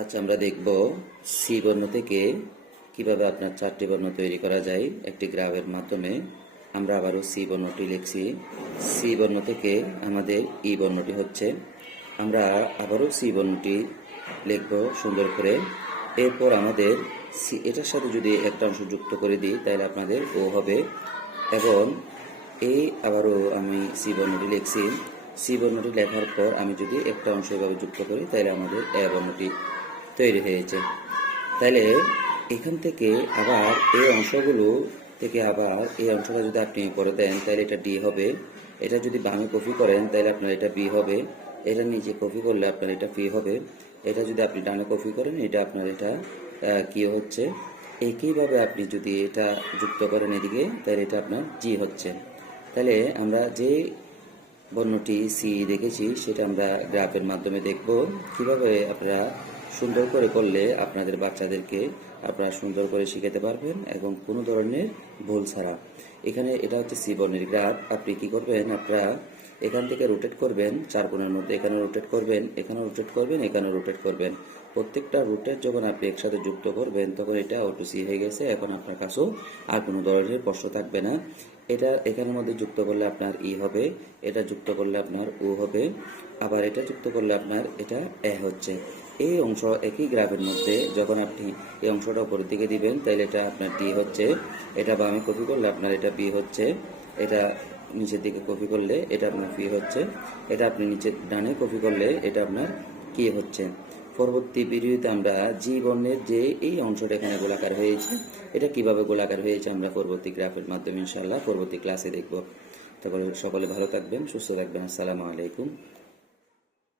আজ আমরা দেখব সি বর্ণ থেকে কিভাবে আপনার চারটি বর্ণ তৈরি করা যায় একটি গ্রাফের মাধ্যমে। আমরা আবারও সি বর্ণটি লিখছি। সি বর্ণ থেকে আমাদের ই বর্ণটি হচ্ছে। আমরা আবারও সি বর্ণটি লিখব সুন্দর করে। এরপর আমাদের সি এটার সাথে যদি একটা অংশ যুক্ত করে দিই তাহলে আপনাদের ও হবে। এবং এই আবারও আমি সি বর্ণটি লিখছি। সি বর্ণটি লেখার পর আমি যদি একটা অংশ এভাবে যুক্ত করি তাহলে আমাদের এ বর্ণটি তৈরি হয়েছে। তাহলে এখান থেকে আবার এই অংশগুলো থেকে আবার এই অংশটা যদি আপনি করে দেন তাহলে এটা ডি হবে। এটা যদি বামে কপি করেন তাহলে আপনার এটা বি হবে। এটা নিচে কপি করলে আপনার এটা পি হবে। এটা যদি আপনি ডানে কপি করেন এটা আপনার এটা কি হচ্ছে। একইভাবে আপনি যদি এটা যুক্ত করেন এদিকে তাহলে এটা আপনার জি হচ্ছে। তাহলে আমরা যে বর্ণটি সি দেখেছি সেটা আমরা গ্রাফের মাধ্যমে দেখব কিভাবে আপনারা সুন্দর করে করলে আপনাদের বাচ্চাদেরকে আপনারা সুন্দর করে শিখাতে পারবেন এবং কোনো ধরনের ভুল ছাড়া। এখানে এটা হচ্ছে সি বর্ণের গ্রাফ। আপনি কি করবেন, আপনারা এখান থেকে রোটেট করবেন চার কোণের মধ্যে, এখানে রোটেট করবেন, এখানে রোটেট করবেন, এখানে রোটেট করবেন। প্রত্যেকটা রুটের যখন আপনি একসাথে যুক্ত করবেন তখন এটা অটো সি হয়ে গেছে। এখন আপনার কাছেও আর কোনো ধরনের প্রশ্ন থাকবে না। এটা এখানের মধ্যে যুক্ত করলে আপনার ই হবে, এটা যুক্ত করলে আপনার ও হবে, আবার এটা যুক্ত করলে আপনার এটা এ হচ্ছে। এই অংশ একই গ্রাফের মধ্যে যখন আপনি এই অংশটা উপরের দিকে দিবেন তাহলে এটা আপনার ডি হচ্ছে। এটা বামে কপি করলে আপনার এটা বি হচ্ছে। এটা নিচের দিকে কপি করলে এটা আপনার পি হচ্ছে। এটা আপনি নিচের ডানে কপি করলে এটা আপনার কি হচ্ছে। পরবর্তী ভিডিওতে আমরা জি বর্ণের যে এই অংশটা এখানে গোলাকার হয়েছে এটা কিভাবে গোলাকার হয়েছে আমরা পরবর্তী গ্রাফের মাধ্যমে ইনশাআল্লাহ পরবর্তী ক্লাসে দেখব। তারপরে সকলে ভালো থাকবেন, সুস্থ থাকবেন। আসসালামু আলাইকুম।